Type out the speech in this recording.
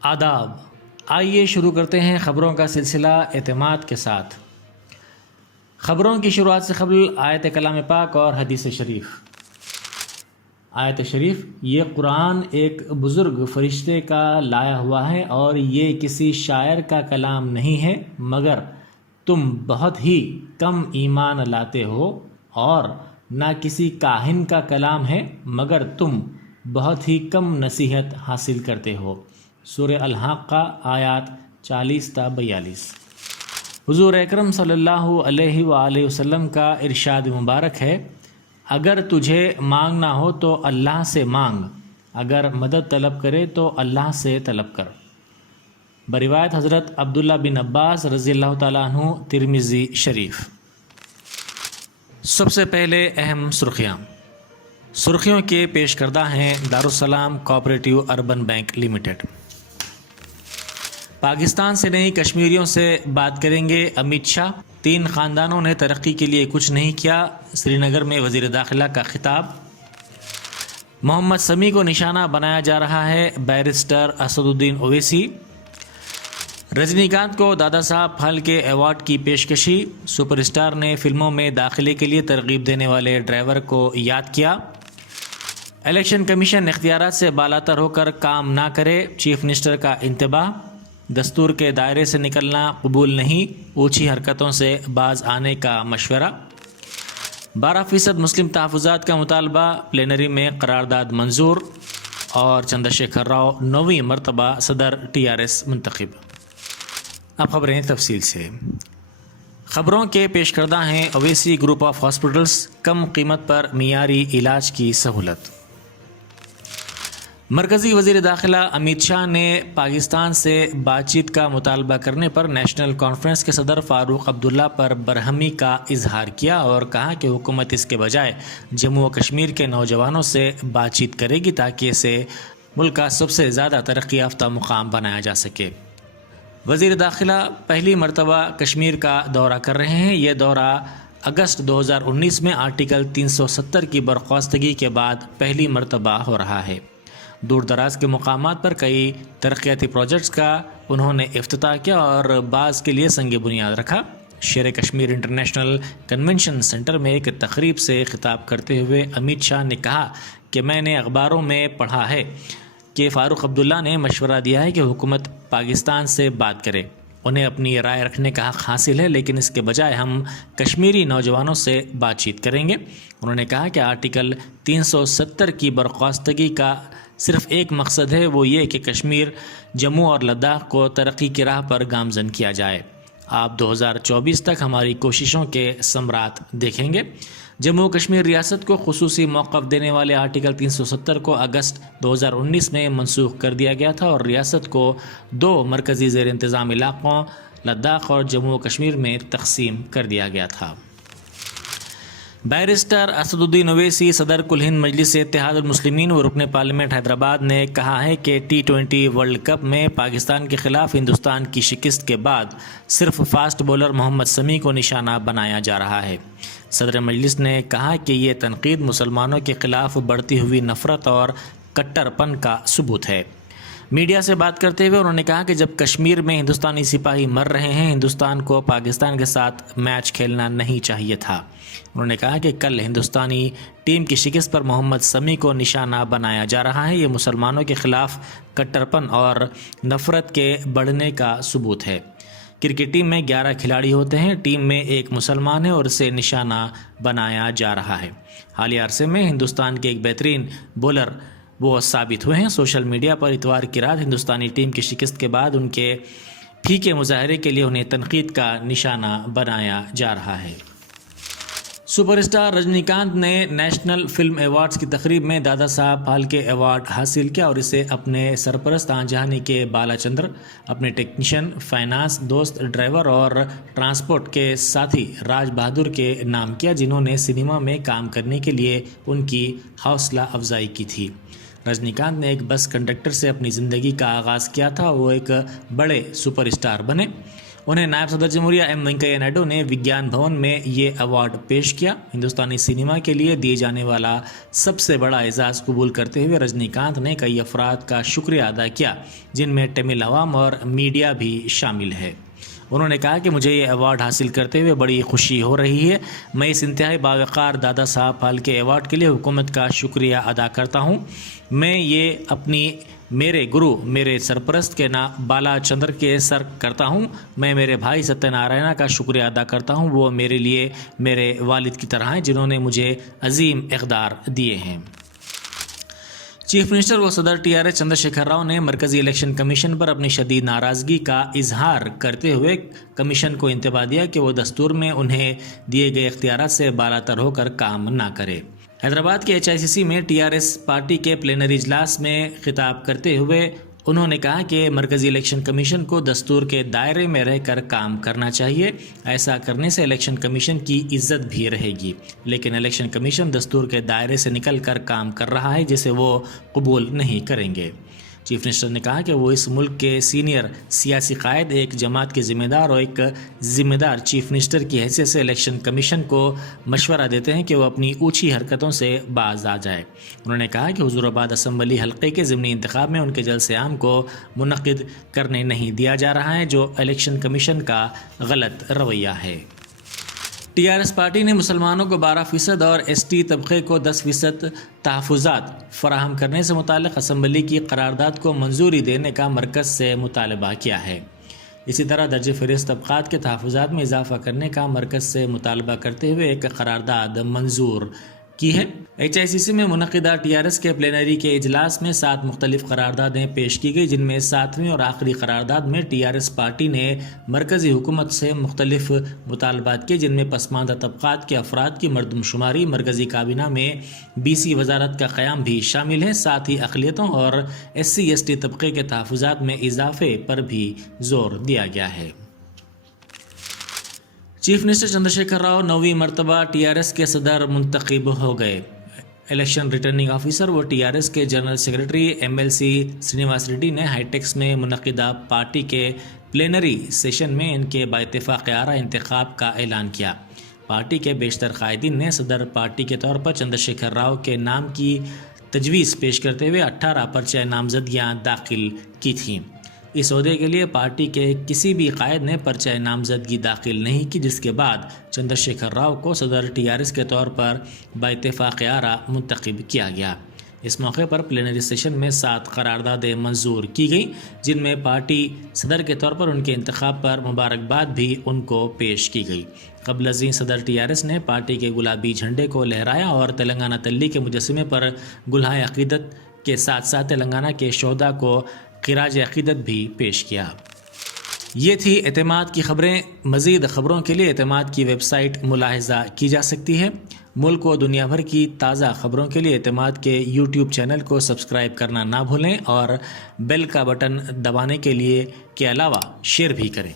आदाब। आइए शुरू करते हैं ख़बरों का सिलसिला एतमाद के साथ। ख़बरों की शुरुआत से क़बल आयत कलाम पाक और हदीस शरीफ। आयत शरीफ, ये कुरान एक बुज़ुर्ग फ़रिश्ते का लाया हुआ है और ये किसी शायर का कलाम नहीं है, मगर तुम बहुत ही कम ईमान लाते हो, और ना किसी काहिन का कलाम है मगर तुम बहुत ही कम नसीहत हासिल करते हो। सूरह अल-हाक़्क़ा आयात 40-42। हुज़ूर अकरम सल्लल्लाहु अलैहि वसल्लम का इरशाद मुबारक है, अगर तुझे मांगना हो तो अल्लाह से मांग, अगर मदद तलब करे तो अल्लाह से तलब कर। बरिवायत हज़रत अब्दुल्ला बिन अब्बास रज़ियल्लाहु ताला अन्हु, तिरमिज़ी शरीफ। सबसे पहले अहम सुर्खियों के पेश करदा हैं Darussalam cooperative urban bank limited. Pakistan से नहीं, कश्मीरियों से बात करेंगे अमित शाह। 3 ख़ानदानों ने तरक्की के लिए कुछ नहीं किया, श्रीनगर में वज़ीर दाखिला का खिताब। मोहम्मद समी को निशाना बनाया जा रहा है, बैरिस्टर असदुद्दीन ओवैसी। रजनीकांत को दादा साहब फाल्के अवार्ड की पेशकशी। सुपरस्टार ने फिल्मों में दाखिले के लिए तरगीब देने वाले ड्राइवर को याद किया। इलेक्शन कमीशन इख्तियारात से बालातर होकर काम ना करे, चीफ मिनिस्टर का इंतबाह। दस्तूर के दायरे से निकलना कबूल नहीं, ऊँची हरकतों से बाज आने का मशवरा। 12% मुस्लिम तहफ़्फ़ुज़ात का मुतालबा, प्लेनरी में करारदाद मंजूर। और चंद्रशेखर राव 9वीं मरतबा सदर TRS मुंतखब। अब खबरें तफसील से। ख़बरों के पेश करदा हैं ओवैसी ग्रुप ऑफ हॉस्पिटल्स, कम कीमत पर मियारी इलाज की सहूलत। मरकज़ी वज़ीर दाखिला अमित शाह ने पाकिस्तान से बातचीत का मुतालबा करने पर नेशनल कॉन्फ्रेंस के सदर फ़ारूक अब्दुल्ला पर बरहमी का इजहार किया और कहा कि हुकूमत इसके बजाय जम्मू व कश्मीर के नौजवानों से बातचीत करेगी ताकि इसे मुल्क का सबसे ज़्यादा तरक्की याफ्ता मुकाम बनाया जा सके। वज़ीर दाखिला पहली मरतबा कश्मीर का दौरा कर रहे हैं। ये दौरा अगस्त 2019 में आर्टिकल 370 की बर्खास्तगी के बाद पहली मरतबा हो रहा है। दूर दराज के मुकामात पर कई तरक्याती प्रोजेक्ट्स का उन्होंने इफ्तिताह किया और बाज़ के लिए संग बुनियाद रखा। शेर कश्मीर इंटरनेशनल कन्वेंशन सेंटर में एक तकरीब से खिताब करते हुए अमित शाह ने कहा कि मैंने अखबारों में पढ़ा है कि फ़ारूक अब्दुल्ला ने मशवरा दिया है कि हुकूमत पाकिस्तान से बात करे, उन्हें अपनी राय रखने का हक़ हासिल है, लेकिन इसके बजाय हम कश्मीरी नौजवानों से बातचीत करेंगे। उन्होंने कहा कि आर्टिकल 370 की बर्खास्तगी का सिर्फ़ एक मकसद है, वो ये कि कश्मीर, जम्मू और लद्दाख को तरक्की की राह पर गामज़न किया जाए। आप 2024 तक हमारी कोशिशों के समरात देखेंगे। जम्मू कश्मीर रियासत को खुसूसी मौक़िफ़ देने वाले आर्टिकल 370 को अगस्त 2019 में मनसूख कर दिया गया था और रियासत को 2 मरकज़ी ज़ेर इंतज़ाम इलाक़ों लद्दाख और जम्मू कश्मीर में तकसीम कर दिया गया था। बैरिस्टर असदुद्दीन ओवैसी, सदर कुल हिंद मजलिस इत्तेहादुल मुस्लिमीन व रुकन पार्लियामेंट हैदराबाद ने कहा है कि T20 वर्ल्ड कप में पाकिस्तान के ख़िलाफ़ हिंदुस्तान की शिकस्त के बाद सिर्फ फास्ट बॉलर मोहम्मद समी को निशाना बनाया जा रहा है। सदर मजलिस ने कहा कि ये तनकीद मुसलमानों के ख़िलाफ़ बढ़ती हुई नफ़रत और कट्टरपन का सबूत है। मीडिया से बात करते हुए उन्होंने कहा कि जब कश्मीर में हिंदुस्तानी सिपाही मर रहे हैं, हिंदुस्तान को पाकिस्तान के साथ मैच खेलना नहीं चाहिए था। उन्होंने कहा कि कल हिंदुस्तानी टीम की शिकस्त पर मोहम्मद समी को निशाना बनाया जा रहा है। ये मुसलमानों के ख़िलाफ़ कट्टरपन और नफ़रत के बढ़ने का सबूत है। क्रिकेट टीम में 11 खिलाड़ी होते हैं, टीम में एक मुसलमान है और इसे निशाना बनाया जा रहा है। हालिया अरसे में हिंदुस्तान के एक बेहतरीन बॉलर वो साबित हुए हैं। सोशल मीडिया पर इतवार की रात हिंदुस्तानी टीम की शिकस्त के बाद उनके फीके मुजाहरे के लिए उन्हें तनकीद का निशाना बनाया जा रहा है। सुपरस्टार रजनीकांत ने नेशनल फिल्म अवार्ड्स की तकरीब में दादा साहब फाल्के अवार्ड हासिल किया और इसे अपने सरपरस्त आंजहानी के बालाचंद्र, अपने टेक्नीशियन, फाइनेंस, दोस्त, ड्राइवर और ट्रांसपोर्ट के साथी राज बहादुर के नाम किया, जिन्होंने सिनेमा में काम करने के लिए उनकी हौसला अफजाई की थी। रजनीकांत ने एक बस कंडक्टर से अपनी ज़िंदगी का आगाज़ किया था। वो एक बड़े सुपरस्टार बने। انہیں نائب صدر جمہوریہ ایم وینکیا نائیڈو نے وگیان بھون میں یہ ایوارڈ پیش کیا۔ ہندوستانی سینما کے لیے دیے جانے والا سب سے بڑا اعزاز قبول کرتے ہوئے رجنی کانت نے کئی افراد کا شکریہ ادا کیا، جن میں تمل عوام اور میڈیا بھی شامل ہے۔ انہوں نے کہا کہ مجھے یہ ایوارڈ حاصل کرتے ہوئے بڑی خوشی ہو رہی ہے۔ میں اس انتہائی باوقار دادا صاحب پھالکے ایوارڈ کے لیے حکومت کا شکریہ ادا کرتا ہوں۔ میں یہ میرے گرو، میرے سرپرست کے نام بالا چندر کے سر کرتا ہوں۔ میں میرے بھائی ستیہ نارائنا کا شکریہ ادا کرتا ہوں۔ وہ میرے لیے میرے والد کی طرح ہیں، جنہوں نے مجھے عظیم اقدار دیے ہیں۔ چیف منسٹر و صدر TRS چندر شیکھر راؤ نے مرکزی الیکشن کمیشن پر اپنی شدید ناراضگی کا اظہار کرتے ہوئے کمیشن کو انتباہ دیا کہ وہ دستور میں انہیں دیے گئے اختیارات سے بالاتر ہو کر کام نہ کرے۔ حیدرآباد کے HICC میں TRS پارٹی کے پلینری اجلاس میں خطاب کرتے ہوئے انہوں نے کہا کہ مرکزی الیکشن کمیشن کو دستور کے دائرے میں رہ کر کام کرنا چاہیے۔ ایسا کرنے سے الیکشن کمیشن کی عزت بھی رہے گی، لیکن الیکشن کمیشن دستور کے دائرے سے نکل کر کام کر رہا ہے، جسے وہ قبول نہیں کریں گے۔ چیف منسٹر نے کہا کہ وہ اس ملک کے سینئر سیاسی قائد، ایک جماعت کے ذمہ دار اور ایک ذمہ دار چیف منسٹر کی حیثیت سے الیکشن کمیشن کو مشورہ دیتے ہیں کہ وہ اپنی اونچی حرکتوں سے باز آ جائے۔ انہوں نے کہا کہ حضور آباد اسمبلی حلقے کے ضمنی انتخاب میں ان کے جلسے عام کو منعقد کرنے نہیں دیا جا رہا ہے، جو الیکشن کمیشن کا غلط رویہ ہے۔ TRS پارٹی نے مسلمانوں کو 12% اور ST طبقے کو 10% تحفظات فراہم کرنے سے متعلق اسمبلی کی قرارداد کو منظوری دینے کا مرکز سے مطالبہ کیا ہے۔ اسی طرح درجہ فہرست طبقات کے تحفظات میں اضافہ کرنے کا مرکز سے مطالبہ کرتے ہوئے ایک قرارداد منظور کی ہے۔ HICC میں منعقدہ TRS کے پلینری کے اجلاس میں 7 مختلف قراردادیں پیش کی گئی، جن میں 7ویں اور آخری قرارداد میں TRS پارٹی نے مرکزی حکومت سے مختلف مطالبات کیے، جن میں پسماندہ طبقات کے افراد کی مردم شماری، مرکزی کابینہ میں BC وزارت کا قیام بھی شامل ہے۔ ساتھ ہی اقلیتوں اور SC ST طبقے کے تحفظات میں اضافے پر بھی زور دیا گیا ہے۔ چیف منسٹر چندر شیکھر راؤ 9ویں مرتبہ TRS کے صدر منتخب ہو گئے۔ الیکشن ریٹرننگ آفیسر و TRS کے general secretary MLC Srinivas ready نے ہائی ٹیکس میں منعقدہ پارٹی کے پلینری سیشن میں ان کے بااتفاق آرا انتخاب کا اعلان کیا۔ پارٹی کے بیشتر قائدین نے صدر پارٹی کے طور پر چندر شیکھر راؤ کے نام کی تجویز پیش کرتے ہوئے 18 پرچہ نامزدگیاں داخل کی تھیں۔ اس عہدے کے لیے پارٹی کے کسی بھی قائد نے پرچہ نامزدگی داخل نہیں کی، جس کے بعد چندر شیکھر راؤ کو صدر TRS کے طور پر بااتفاق آرا منتخب کیا گیا۔ اس موقع پر پلینری سیشن میں 7 قراردادیں منظور کی گئیں، جن میں پارٹی صدر کے طور پر ان کے انتخاب پر مبارکباد بھی ان کو پیش کی گئی۔ قبل ازیں صدر TRS نے پارٹی کے گلابی جھنڈے کو لہرایا اور تلنگانہ تلی کے مجسمے پر گلہائے عقیدت کے ساتھ ساتھ تلنگانہ کے شہداء کو خراج عقیدت بھی پیش کیا۔ یہ تھی اعتماد کی خبریں۔ مزید خبروں کے لیے اعتماد کی ویب سائٹ ملاحظہ کی جا سکتی ہے۔ ملک و دنیا بھر کی تازہ خبروں کے لیے اعتماد کے YouTube چینل کو سبسکرائب کرنا نہ بھولیں اور بیل کا بٹن دبانے کے علاوہ شیئر بھی کریں۔